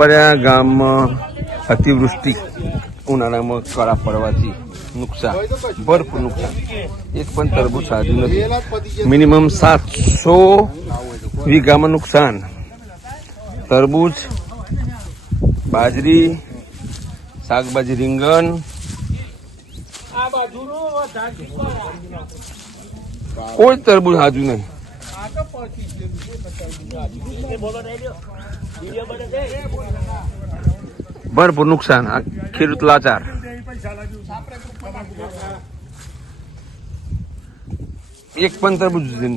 સાપરિયા ગામમાં અતિવૃષ્ટિ ઉનાળામાં કળા પડવાથી નુકસાન, ભરપૂર નુકસાન. એક પણ તરબૂચ સાજુ નથી. મિનિમમ 700 વીઘામાં નુકસાન. તરબૂચ, બાજરી, શાકભાજી, રીંગણ, કોઈ તરબૂચ હાજુ નહીં. ભરપૂર નુકસાન. આ ખેડૂત લાચાર. એક પણ તરબૂચ નહીં.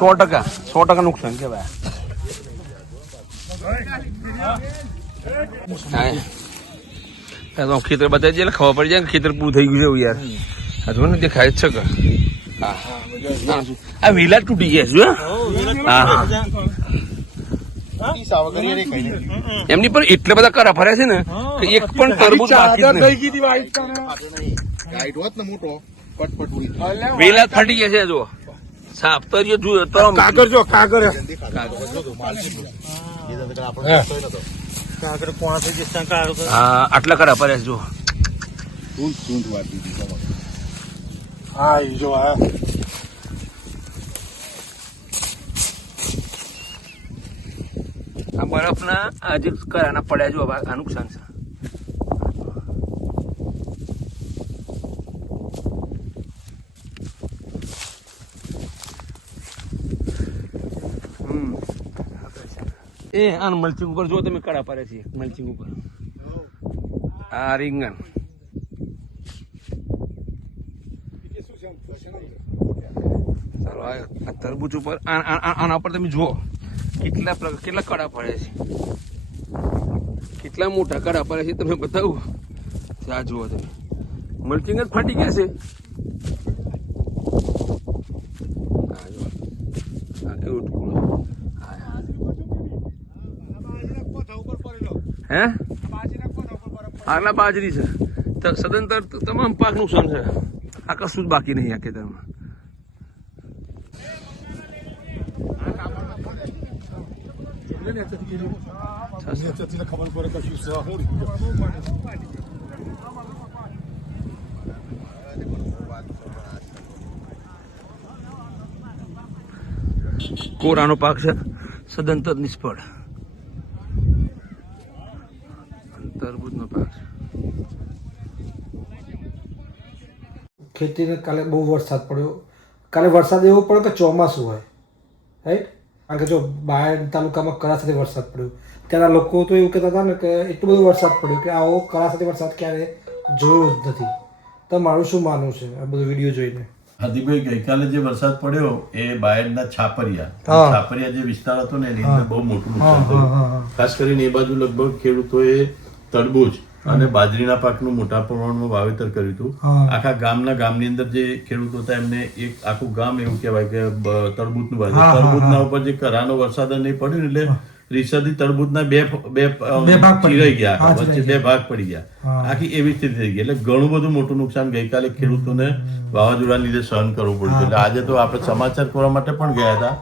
100% નુકસાન કેવાય. ખેતર બતાવી દે, ખબર પડી જાય ને ખેતર પૂરું થઈ ગયું છે યાર. હજુ ને દેખાય જ છે કે આ વેલા તૂટી ગયા છે. હા, એમની પર એટલા બધા કરા ફર્યા છે ને કે એક પણ તરબૂચ વેલા ફાટી ગયા છે. જો સાપ તરીઓ જોયો તો કાગર, જો કાગર આટલા કરા ફર્યા છે. જો આ બરફના આજે કરાના પડ્યા. જો આ નુકસાન છે. એ આનું મલ્ચિંગ ઉપર જો તમે કડા પડે છે. મલ્ચિંગ ઉપર આ રીંગણ, ચાલો આ તરબૂચ ઉપર આના ઉપર તમે જુઓ કેટલા કડા પડે છે, કેટલા મોટા કડા પડે છે. તમે બતાવું આ જુઓ તમે, મલ્ચિંગ જ ફાટી ગયા છે. કેવું ટુકડું હે? આગલા બાજરી છે. સદંતર તમામ પાક નુકસાન છે. આ કશું જ બાકી નહીં આ ખેતરમાં. કોરાનો પાક છે, સદંતર નિષ્ફળ. તરબૂચનો પાક છે. ખેતીને કાલે બહુ વરસાદ પડ્યો. કાલે વરસાદ એવો પડ્યો કે ચોમાસું હોય, રાઈટ? કારણ કે જો બાયડ તાલુકામાં કરા સાથે વરસાદ પડ્યો, ત્યાંના લોકો તો એવું કહેતા હતા ને કે એટલો બધો વરસાદ પડ્યો કે આવો કરા સાથે વરસાદ ક્યારે જોયો જ નથી. તો મારું શું માનવું છે આ બધો વિડીયો જોઈને? હાર્દિકભાઈ, ગઈકાલે જે વરસાદ પડ્યો એ બાયડના છાપરિયા જે વિસ્તાર હતો ને એની અંદર બહુ મોટું નુકસાન થયું. ખાસ કરીને એ બાજુ લગભગ ખેડૂતોએ તરબૂચ અને બાજરીના પાકનું મોટા પ્રમાણમાં વાવેતર કર્યું હતું. આખા ગામની અંદર જે ખેડૂતો હતા એમને એક આખું ગામ એવું કહેવાય કે તરબૂચનું વાવેતર. તરબૂચના ઉપર જે કરાનો વરસાદ નહીં પડ્યો એટલે રીસરથી તરબૂચના બે ચીરાઈ ગયા, વચ્ચે બે ભાગ પડી ગયા. આખી એવી સ્થિતિ થઈ ગઈ. એટલે ઘણું બધું મોટું નુકસાન ગઈકાલે ખેડૂતોને વાવાઝોડાના લીધે સહન કરવું પડ્યું. એટલે આજે તો આપણે સમાચાર કરવા માટે પણ ગયા હતા.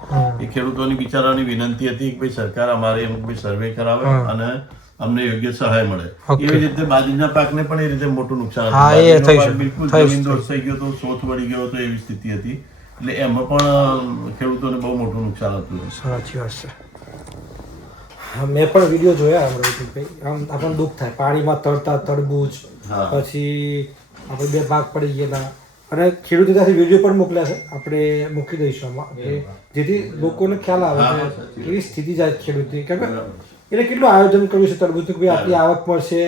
એ ખેડૂતોની બિચારાની વિનંતી હતી કે ભાઈ સરકાર અમારે એમ સર્વે કરાવે અને અમને યોગ્ય સહાય મળે. એવી રીતે બાજરીના પાકને પણ એ રીતે મોટું નુકસાન હતું. બિલકુલ જમીન દોષ થઈ ગયો હતો, સોથ વળી ગયો હતો, એવી સ્થિતિ હતી. એટલે એમાં પણ ખેડૂતોને બહુ મોટું નુકસાન હતું. સાચી વાત છે. મેં પણ વિડીયો જોયા ભાઈ, આમ આપણને દુઃખ થાય. પાણીમાં તરતા તરબૂચ, પછી આપણે બે ભાગ પડી ગયેલા. અને ખેડૂતો ત્યાંથી વિડીયો પણ મોકલ્યા છે, આપણે મૂકી દઈશું આમાં, જેથી લોકોને ખ્યાલ આવે કે કેવી સ્થિતિ જાય ખેડૂતની. કેમ કે એટલે કેટલું આયોજન કર્યું છે તરબૂચનું કે આટલી આવક મળશે,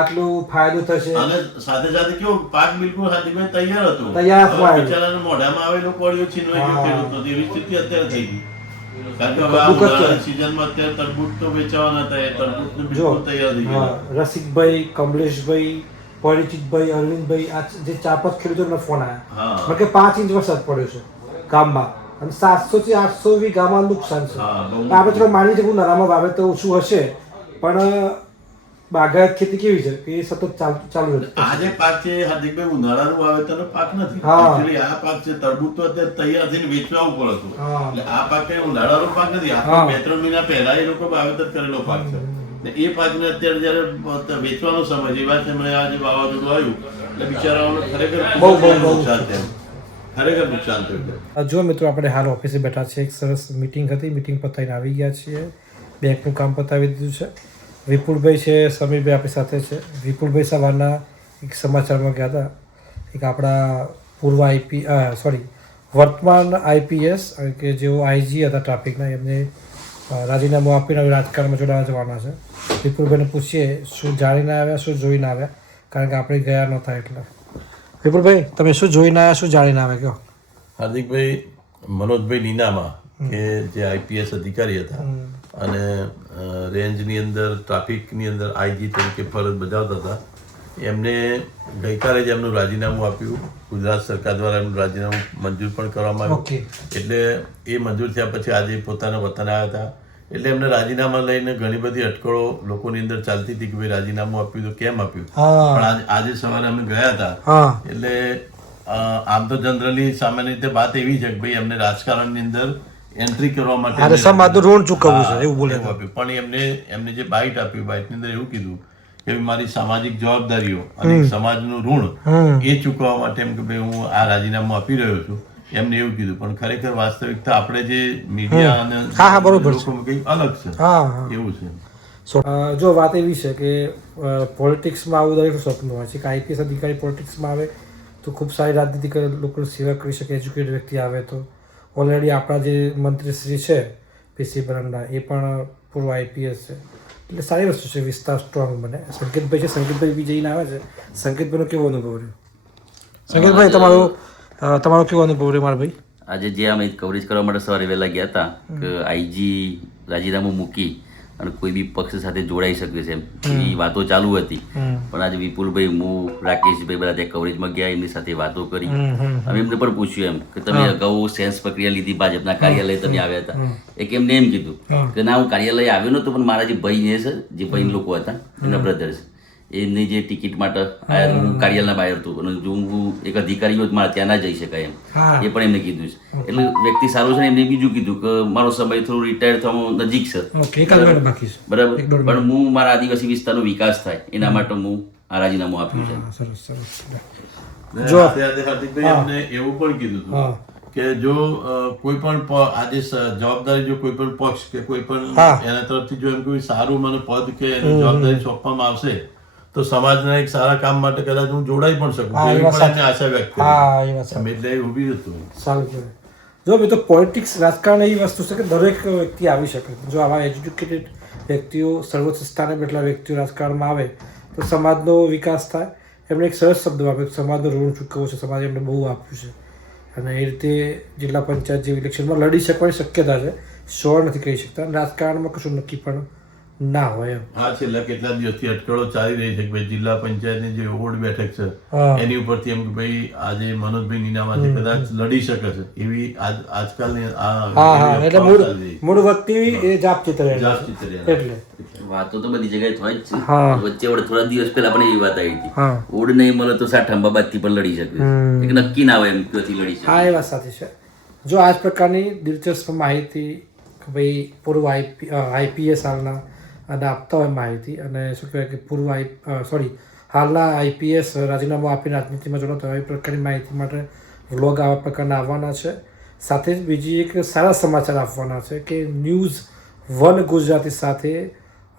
આટલું ફાયદો થશે, અને સાથે સાથે કેવું પાક બિલકુલ તૈયાર હતો. બિચારાને મોઢામાં આવેલો કોળિયો છીનવાઈ ગયો ખેડૂતો. એવી સ્થિતિ અત્યારે થઈ ગઈ. રસિકભાઈ, કમલેશભાઈ, પરિચિતભાઈ, અરવિંદભાઈ, આ જે 4-5 ખેડૂતોના ફોન આવ્યા કે 5 ઇંચ વરસાદ પડ્યો છે ગામમાં અને 700 થી 800 વીઘામાં નુકસાન છે. આપણે ચલો માની કે નરામાં વાવેતર ઓછું હશે, પણ બાગાયત ખેતી કેવી છે કે એ સતત ચાલુ રહે. આ જે પાક છે હાર્દિકભાઈ ઉનાળાનું વાવેતરનો પાક નથી. હા. Actually આ પાક છે તરબૂચ તો અત્યારે તૈયાર થઈને વેચવા ઉપર હતું. હા. એટલે આ પાક કઈ ઉનાળાનો પાક નથી. આ હા. 2-3 મહિના પહેલા એ લોકો વાવેતર કરેલો પાક છે. ને એ પાકને અત્યારે જયારે વેચવાનો સમય છે એ વાત એમણે આ જે વાવાઝોડું આવ્યું એટલે બિચારાઓને ખરેખર બહુ નુકસાન થયું. ખરેખર નુકસાન થયું. જો મિત્રો આપણે હાલ ઓફિસે બેઠા છીએ. એક સરસ મિટિંગ હતી. મિટિંગ પતાવીને આવી ગયા છીએ. બેંકનું કામ પતાવી દીધું છે. વિપુલભાઈ છે, સમીરભાઈ આપણી સાથે છે. વિપુલભાઈ સવારના એક સમાચારમાં ગયા હતા. એક આપણા પૂર્વ વર્તમાન આઈપીએસ કે જેઓ આઈજી હતા ટ્રાફિકના, એમને રાજીનામું આપીને હવે રાજકારણમાં જોડાવા જવાના છે. વિપુલભાઈને પૂછીએ શું જાણીને આવ્યા, શું જોઈને આવ્યા, કારણ કે આપણે ગયા નહોતા એટલે. વિપુલભાઈ, તમે શું જોઈને આવ્યા, શું જાણીને આવ્યા કહો. હાર્દિકભાઈ, મનોજભાઈ નીનામા કે જે આઈપીએસ અધિકારી હતા અને રેન્જની અંદર ટ્રાફિકની અંદર આઈજી તરીકે ફરજ બજાવતા હતા, એમને ગઈકાલે જ એમનું રાજીનામું આપ્યું. ગુજરાત સરકાર દ્વારા એમનું રાજીનામું મંજૂર પણ કરવામાં આવ્યું. એટલે એ મંજૂર થયા પછી આજે પોતાના વતન આવ્યા હતા. એટલે એમને રાજીનામા લઈને ઘણી બધી અટકળો લોકોની અંદર ચાલતી હતી કે ભાઈ રાજીનામું આપ્યું તો કેમ આપ્યું. પણ આજે સવારે અમે ગયા હતા એટલે આમ તો જનરલી સામાન્ય રીતે વાત એવી છે કે ભાઈ એમને રાજકારણની અંદર એન્ટ્રી કરવા માટે સમાજનું ઋણ ચૂકવવું છે એવું બોલે. પણ એમને જે બાઇટ આપ્યું, બાઇટની અંદર એવું કીધું કે મારી સામાજિક જવાબદારીઓ અને સમાજનું ઋણ એ ચૂકવવા માટે એમ કે ભાઈ હું આ રાજીનામું આપી રહ્યો છું, એમને એવું કીધું. પણ ખરેખર વાસ્તવિકતા આપણે જે મીડિયા અને લોકો કંઈક અલગ છે એવું છે. જો વાત એવી છે કે પોલિટિક્સમાં આવું દરેક સ્વપ્ન હોય છે કે આઈપીએસ અધિકારી પોલિટિક્સમાં આવે તો ખૂબ સારી રાજનીતિ કરે, લોકોની સેવા કરી શકે. એજ્યુકેટેડ વ્યક્તિ આવે તો ઓલરેડી આપણા જે મંત્રીશ્રી છે પીસી બરંડા, એ પણ પૂર્વ આઈપીએસ છે, એટલે સારી વસ્તુ છે. વિસ્તાર સ્ટ્રોંગ બને. સંકેતભાઈ છે, સંકેતભાઈ બી જઈને આવે છે. સંકેતભાઈનો કેવો અનુભવ રહ્યો? સંકેતભાઈ, તમારો કેવો અનુભવ રહ્યો મારા ભાઈ? આજે જે અમે કવરેજ કરવા માટે સવારે વહેલા ગયા હતા કે આઈજી રાજીનામું મૂકી અને કોઈ બી પક્ષ સાથે જોડાઈ શકે છે એવી વાતો ચાલુ હતી. પણ આજે વિપુલભાઈ, હું, રાકેશભાઈ બધા ત્યાં કવરેજમાં ગયા, એમની સાથે વાતો કરી. અમે એમને પણ પૂછ્યું એમ કે તમે અગાઉ સેન્સ પ્રક્રિયા લીધી, ભાજપના કાર્યાલય તમે આવ્યા હતા. એક એમને એમ કીધું કે ના, હું કાર્યાલય આવ્યો નતો, પણ મારા જે ભાઈ છે, જે ભાઈ લોકો હતા, એમના બ્રધર્સ, એમની જે ટિકિટ માટે હું કાર્યાલયના બહાર હતું અને જો હું એક અધિકારી હોત મારે ત્યાં ના જઈ શકાય એમ, એ પણ એમને કીધું છે. એટલે વ્યક્તિ સારું છે ને. એમને બીજું કીધું કે મારો સમય થોડું રિટાયર થવાનું નજીક છે, બરાબર, પણ હું મારા આદિવાસી વિસ્તારનો વિકાસ થાય એના માટે હું આ રાજીનામું આપ્યું છે. હાર્દિકભાઈ એમને એવું પણ કીધું હતું કે જો કોઈ પણ આજે જવાબદારી જો કોઈ પણ પક્ષ કે કોઈ પણ એના તરફથી જો એમ કોઈ સારું મને પદ કે એની જવાબદારી સોંપવામાં આવશે તો સમાજના એક સારા કામ માટે કદાચ હું જોડાઈ પણ શકું, એવી પણ એમને આશા વ્યક્ત કરી. એટલે એ ઊભી હતું. સારું કહેવાય. જો મિત્રો, પોલિટિક્સ, રાજકારણ એવી વસ્તુ છે કે દરેક વ્યક્તિ આવી શકે. જો આવા એજ્યુકેટેડ વ્યક્તિઓ, સર્વોચ્ચ સ્થાને બેઠેલા વ્યક્તિઓ રાજકારણમાં આવે તો સમાજનો વિકાસ થાય. એમણે એક સરસ શબ્દ વાપર્યો, સમાજનું ઋણ ચૂકવવું છે, સમાજે એમને બહુ આપ્યું છે અને એ રીતે જિલ્લા પંચાયત જેવી ઇલેક્શનમાં લડી શકવાની શક્યતા છે. શ્યોર નથી કહી શકતા. રાજકારણમાં કશું નક્કી પણ ના હોય એમ. હા, છેલ્લા કેટલા દિવસથી અટકળો ચાલી રહી છે કે ભાઈ જિલ્લા પંચાયતની જે ઓડ બેઠક છે એની ઉપરથી એમ કે ભાઈ આજે મનોજભાઈ નીનામા છે કદાચ લડી શકે છે એવી આજકાલની એટલે મૂળ વ્યક્તિ એ જાપ ચિત્ર એટલે વાતો તો બધી જગ્યાએ થાય જ છે. વચ્ચે થોડા દિવસ પહેલા પણ એવી વાત આવી હતી, ઓડ નહીં મળે તો સાઠ અંબાબાદથી પણ લડી શકે, નક્કી ના હોય એમ ક્યાંથી લડી શકે. હા, એ વાત સાચી છે. જો આ જ પ્રકારની દિલચસ્પ માહિતી કે ભાઈ પૂર્વ આઈપીએસ હાલના અને આપતા હોય માહિતી, અને શું કહેવાય કે હાલના આઈપીએસ રાજીનામું આપીને રાજનીતિમાં જોડાતા હોય એ પ્રકારની માહિતી માટે વ્લોગ આવા પ્રકારના આવવાના છે. સાથે જ બીજી એક સારા સમાચાર આપવાના છે કે ન્યૂઝ 1 ગુજરાતી સાથે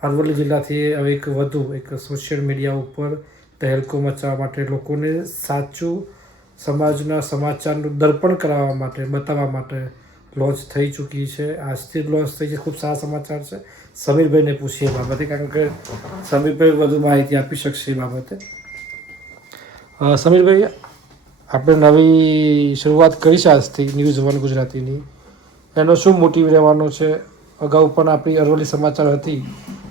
અરવલ્લી જિલ્લાથી હવે એક વધુ એક સોશિયલ મીડિયા ઉપર તહેલકો મચાવવા માટે, લોકોને સાચું સમાજના સમાચારનું દર્પણ કરાવવા માટે, બતાવવા માટે લોન્ચ થઈ ચૂકી છે. આજથી જ લોન્ચ થઈ છે. ખૂબ સારા સમાચાર છે. સમીરભાઈને પૂછીએ એ બાબતે, કારણ કે સમીરભાઈ વધુ માહિતી આપી શકશે એ બાબતે. સમીરભાઈ, આપણે નવી શરૂઆત કરી છે આજથી ન્યૂઝ 1 ગુજરાતીની. એનો શું મોટિવ રહેવાનો છે? અગાઉ પણ આપણી અરવલ્લી સમાચાર હતી,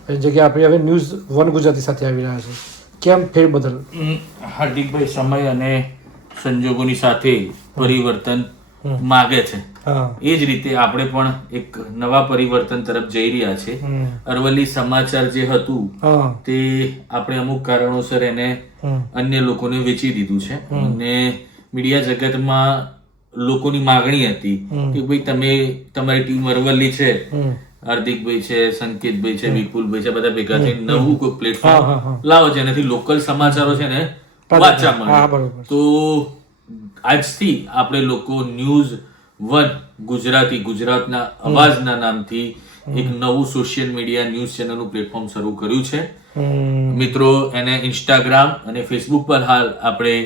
એ જગ્યાએ આપણે હવે ન્યૂઝ 1 ગુજરાતી સાથે આવી રહ્યા છે. કેમ ફેરબદલ? હાર્દિકભાઈ, સમય અને સંજોગોની સાથે પરિવર્તન માગે છે હા એ જ રીતે આપણે પણ એક નવા પરિવર્તન તરફ જઈ રહ્યા છે. અરવલ્લી સમાચાર જે હતું હા તે આપણે અમુક કારણોસર એને અન્ય લોકોને વેચી દીધું છે અને મીડિયા જગતમાં લોકોની માગણી હતી કે ભાઈ તમે તમારી ટીમ અરવલ્લી છે, હાર્દિકભાઈ છે, સંકેતભાઈ છે, વિપુલભાઈ છે, બધા ભેગા થઈને નવું કોઈ પ્લેટફોર્મ લાવો જેનાથી લોકલ સમાચારો છે ને વાંચવા મળે. તો આજથી આપણે લોકો ન્યૂઝ 1 ગુજરાતી, ગુજરાતના અવાજના નામથી એક નવું સોશિયલ મીડિયા ન્યૂઝ ચેનલનું પ્લેટફોર્મ શરૂ કર્યું છે. મિત્રો એને ઇન્સ્ટાગ્રામ અને ફેસબુક પર હાલ આપણે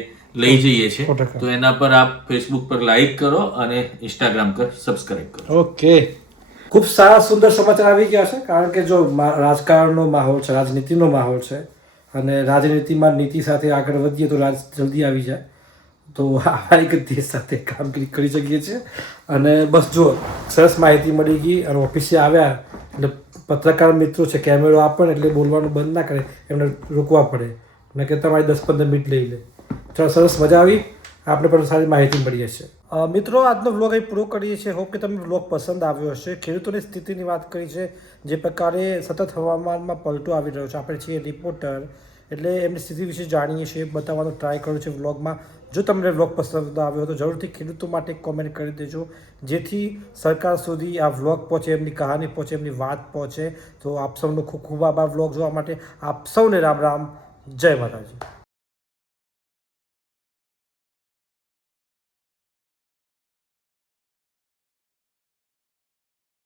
લઈ જઈએ છીએ, તો એના પર આપ ફેસબુક પર લાઈક કરો અને ઇન્સ્ટાગ્રામ પર સબસ્ક્રાઇબ કરો. ઓકે, ખૂબ સારા સુંદર સમાચાર આવી ગયા છે. કારણ કે જો રાજકારણનો માહોલ છે, રાજનીતિનો માહોલ છે અને રાજનીતિમાં નીતિ સાથે આગળ વધીએ તો રાજ જલ્દી આવી જાય. તો આ એક દેશ સાથે કામગીરી કરી શકીએ છીએ. અને બસ જો સરસ માહિતી મળી ગઈ અને ઓફિસે આવ્યા એટલે પત્રકાર મિત્રો છે, કેમેરો આપે ને એટલે બોલવાનું બંધ ના કરે, એમને રોકવા પડે. મેં કે તમારી 10-15 મિનિટ લઈ લે. ચાલો, સરસ મજા આવી, આપણે પણ સારી માહિતી મળી હશે. મિત્રો, આજનો વ્લોગ અહીં પૂરો કરીએ છીએ. હોપ કે તમને વ્લોગ પસંદ આવ્યો હશે. ખેડૂતોની સ્થિતિની વાત કરી છે, જે પ્રકારે સતત હવામાનમાં પલટો આવી રહ્યો છે. આપણે છીએ રિપોર્ટર, એટલે એમની સ્થિતિ વિશે જાણીએ છીએ, બતાવવાનો ટ્રાય કર્યો છે વ્લોગમાં. જો તમને વ્લોગ પસંદ આવ્યો તો જરૂરથી ખેડૂતો માટે કોમેન્ટ કરી દેજો, જેથી સરકાર સુધી આ વ્લોગ પહોંચે, એમની કહાની પહોંચે, એમની વાત પહોંચે. તો આપ સૌનો ખૂબ ખૂબ આભાર વ્લોગ જોવા માટે. આપ સૌને રામ રામ, જય માતાજી.